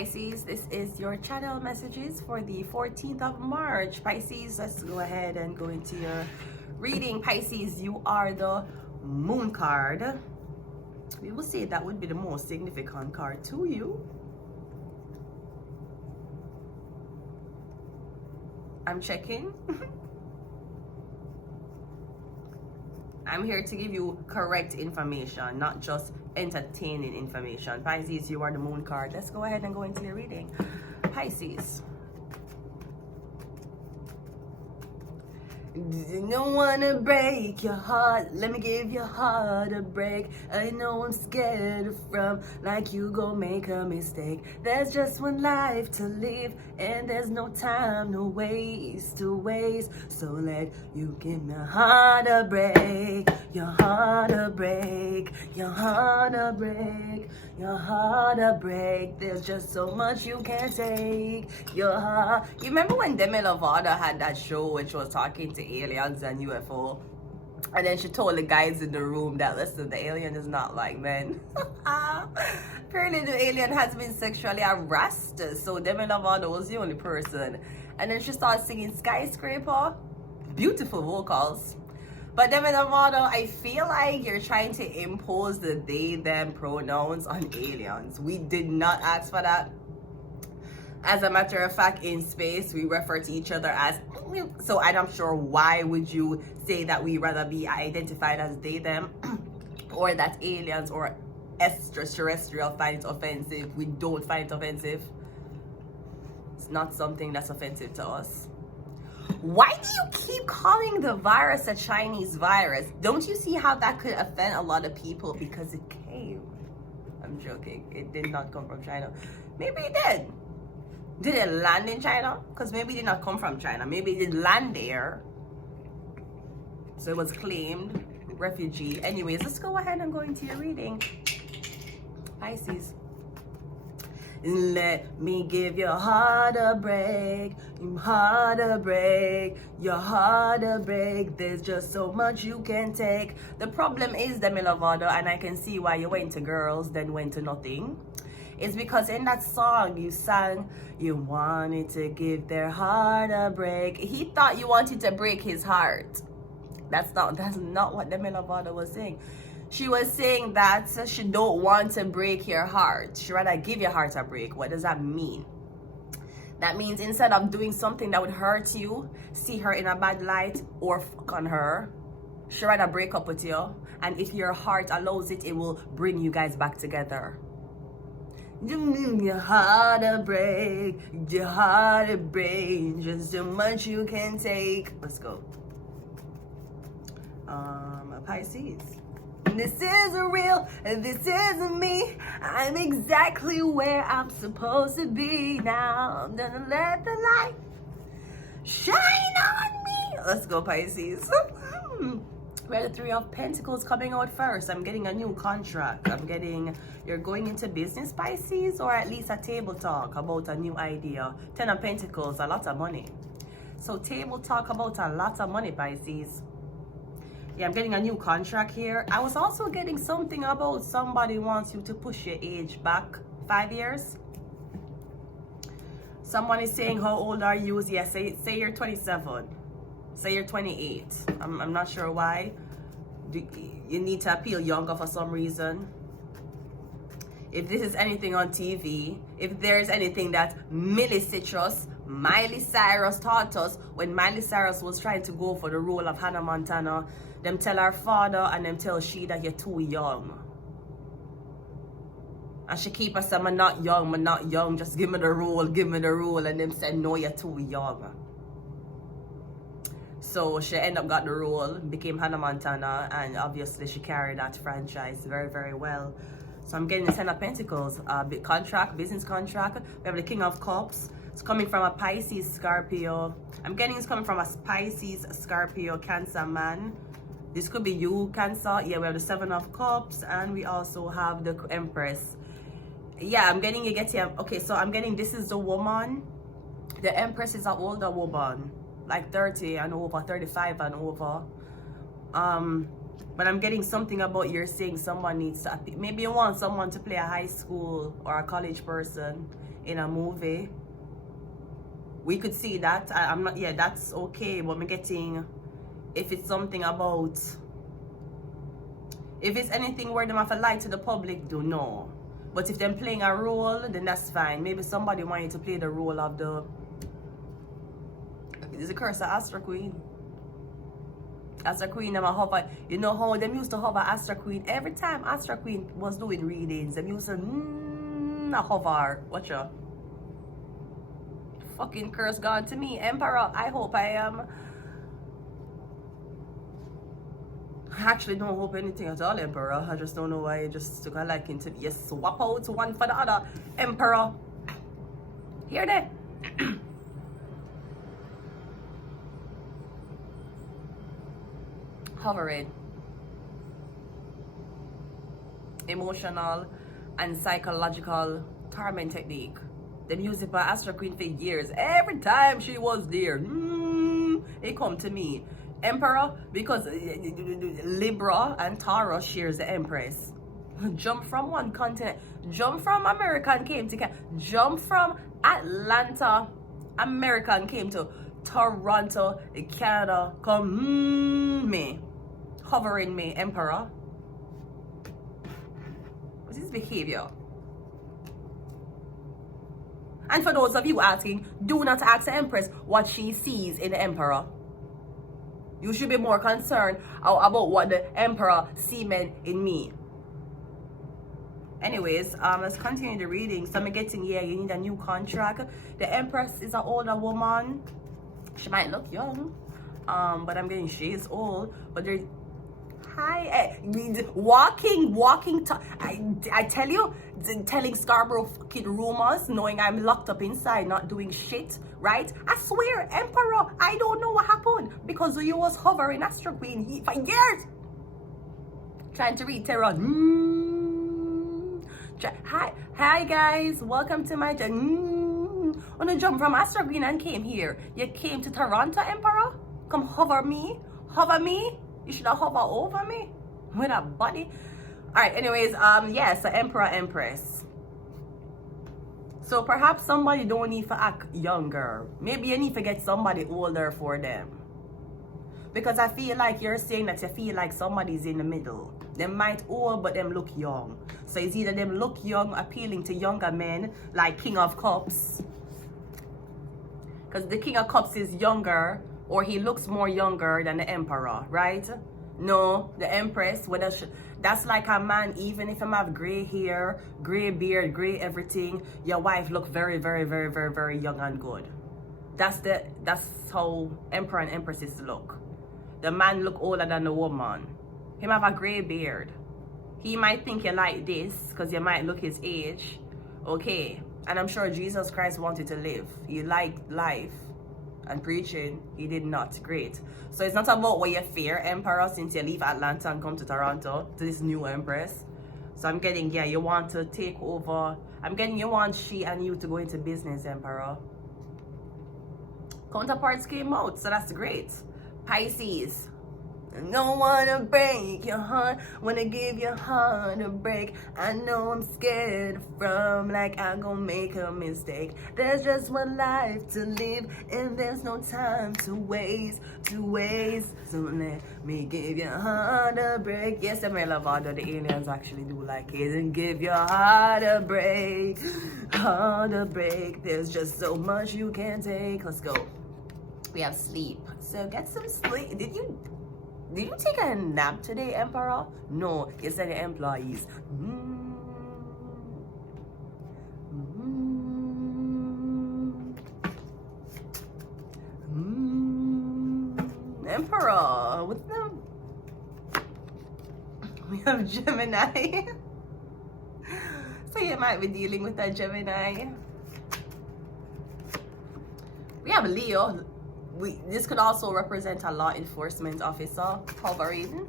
Pisces, this is your channel messages for the 14th of March. Pisces, let's go ahead and go into your reading. Pisces, you are the moon card. We will say that would be the most significant card to you. I'm checking. I'm here to give you correct information, not just entertaining information. Pisces, you are the moon card. Let's go ahead and go into your reading. Pisces. Don't wanna break your heart, let me give your heart a break. I know I'm scared from, like you gon' make a mistake. There's just one life to live, and there's no time, no ways to waste. So let you give my heart a break, your heart a break, your heart a break, your heart a break. There's just so much you can't take. Your heart. You remember when Demi Lovato had that show which was talking to aliens and UFO, and then she told the guys in the room that, listen, the alien is not like men. Apparently the alien has been sexually harassed, so Demi Lovato was the only person. And then she started singing Skyscraper. Beautiful vocals. But Demi Lovato, I feel like you're trying to impose the they them pronouns on aliens. We did not ask for that. As a matter of fact, in space, we refer to each other as, so I'm not sure why would you say that we rather be identified as they, them, or that aliens or extraterrestrial find it offensive. We don't find it offensive. It's not something that's offensive to us. Why do you keep calling the virus a Chinese virus? Don't you see how that could offend a lot of people because it came? I'm joking. It did not come from China. Maybe it did. Did it land in China? Because maybe it did not come from China. Maybe it did land there. So it was claimed refugee. Anyways, let's go ahead and go into your reading. Pisces. Let me give your heart a break, your heart a break, your heart a break. There's just so much you can take. The problem is, Demi Lovato, and I can see why you went to girls, then went to nothing. It's because in that song you sang, you wanted to give their heart a break. He thought you wanted to break his heart. That's not what Demi Lovato was saying. She was saying that she don't want to break your heart. She rather give your heart a break. What does that mean? That means instead of doing something that would hurt you, see her in a bad light, or fuck on her, she rather break up with you. And if your heart allows it, it will bring you guys back together. Your heart a break, your heart a break, just so much you can take. Let's go. Pisces. This is real, and this isn't me. I'm exactly where I'm supposed to be now. I'm gonna let the light shine on me. Let's go, Pisces. We have the Three of Pentacles coming out first. I'm getting a new contract. I'm getting, you're going into business, Pisces, or at least a table talk about a new idea. Ten of Pentacles, a lot of money. So table talk about a lot of money, Pisces. Yeah, I'm getting a new contract here. I was also getting something about somebody wants you to push your age back 5 years. Someone is saying, how old are you? Yeah, say you're 27. Say you're 28. I'm not sure why. You need to appeal younger for some reason. If this is anything on TV, if there's anything that Miley Cyrus taught us when Miley Cyrus was trying to go for the role of Hannah Montana, them tell her father and them tell she that you're too young. And she keep us saying, I'm not young, just give me the role, and them said, no, you're too young. So she ended up got the role, became Hannah Montana, and obviously she carried that franchise very, very well. So I'm getting the Ten of Pentacles, big contract, business contract. We have the King of Cups. It's coming from a Pisces, Scorpio. I'm getting it's coming from a Pisces, Scorpio, Cancer man. This could be you, Cancer. Yeah, we have the Seven of Cups, and we also have the Empress. Yeah, I'm getting you get here. Okay, so I'm getting this is the woman. The Empress is an older woman, like 30 and over, 35 and over. But I'm getting something about you're saying someone needs to, maybe you want someone to play a high school or a college person. in a movie. We could see that. I'm not, yeah, that's okay, but I'm getting, if it's something about, if it's anything where them have to lie to the public, do no. But if they're playing a role, then that's fine. Maybe somebody want you to play the role of the, it's a curse of Astro Queen. Astro Queen, them a hover. You know how them used to hover Astro Queen? Every time Astro Queen was doing readings, them used to a hover. Watch out. Fucking curse gone to me. Emperor, I hope I am. I actually don't hope anything at all, Emperor. I just don't know why I just took a liking to you. Swap out one for the other. Emperor. Here they. Hovering. Emotional and psychological torment technique. Them use it by Astro Queen for years. Every time she was there, it come to me. Emperor, because Libra and Taurus shares the Empress. Jump from one continent. Jump from America and came to Canada. Jump from Atlanta, America and came to Toronto, Canada. Come me. Hovering me, Emperor. What's his behavior? And for those of you asking, do not ask the Empress what she sees in the Emperor. You should be more concerned about what the Emperor sees in me. Anyways, let's continue the reading. So I'm getting, yeah, you need a new contract. The Empress is an older woman. She might look young, but I'm getting she is old. But there's walking. I tell you, telling Scarborough fucking rumors, knowing I'm locked up inside, not doing shit, right? I swear, Emperor, I don't know what happened because you was hovering Astro Queen for years, trying to read terror. Hi guys, welcome to my on a jump from Astro Queen and came here. You came to Toronto, Emperor? Come hover me? You should have hover over me with a body. All right, anyways, yes, the Emperor, Empress. So perhaps somebody don't need to act younger. Maybe you need to get somebody older for them. Because I feel like you're saying that you feel like somebody's in the middle. They might old, but them look young. So it's either them look young, appealing to younger men, like King of Cups. Because the King of Cups is younger, or he looks more younger than the Emperor, right? No, the Empress, that's like a man, even if him have gray hair, gray beard, gray everything, your wife look very, very, very, very, very young and good. That's how Emperor and Empresses look. The man look older than the woman. Him have a gray beard. He might think you like this, because you might look his age. Okay, and I'm sure Jesus Christ wanted to live. He liked life. And preaching, he did not. Great. So it's not about what you fear, Emperor, since you leave Atlanta and come to Toronto, to this new Empress. So I'm getting, yeah, you want to take over. I'm getting, you want she and you to go into business, Emperor. Counterparts came out, so that's great. Pisces. Don't wanna break your heart, wanna give your heart a break. I know I'm scared from, like I'm gonna make a mistake. There's just one life to live, and there's no time to waste. So let me give your heart a break. Yes, I may love all the aliens actually do like it. And give your heart a break, There's just so much you can take. Let's go. We have sleep, so get some sleep. Did you take a nap today, Emperor? No, you said your employees. Emperor, what's them? We have Gemini. So you might be dealing with a Gemini. We have Leo. This could also represent a law enforcement officer hovering.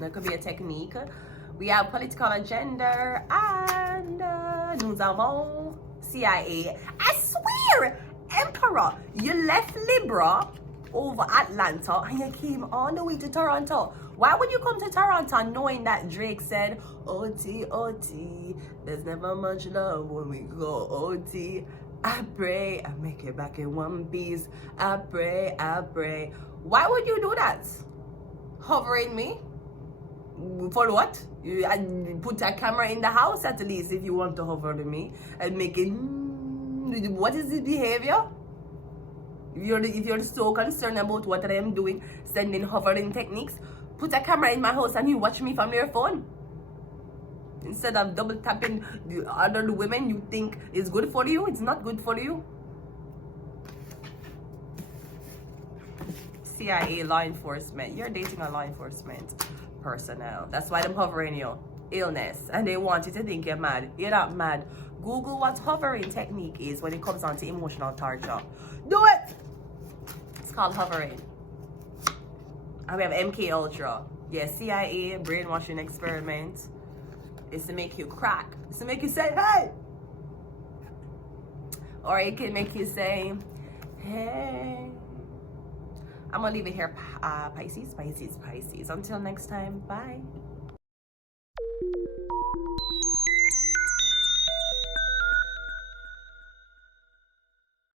That could be a technique. We have political agenda and nous avons CIA. I swear, Emperor, you left Libra over Atlanta and you came all the way to Toronto. Why would you come to Toronto knowing that Drake said, OT, OT, there's never much love when we go OT. I pray I make it back in one piece. I pray, I pray. Why would you do that? Hovering me? For what? You put a camera in the house at least if you want to hover to me and make it. What is this behavior? If you're so concerned about what I am doing, sending hovering techniques, put a camera in my house and you watch me from your phone. Instead of double tapping the other women you think is good for you, it's not good for you. CIA, law enforcement. You're dating a law enforcement personnel. That's why I'm hovering you. Illness. And they want you to think you're mad. You're not mad. Google what hovering technique is when it comes down to emotional torture. Do it! It's called hovering. And we have MK Ultra. Yeah, CIA, brainwashing experiment. It's to make you crack. It's to make you say, hey! Or it can make you say, hey. I'm gonna leave it here, Pisces. Until next time, bye.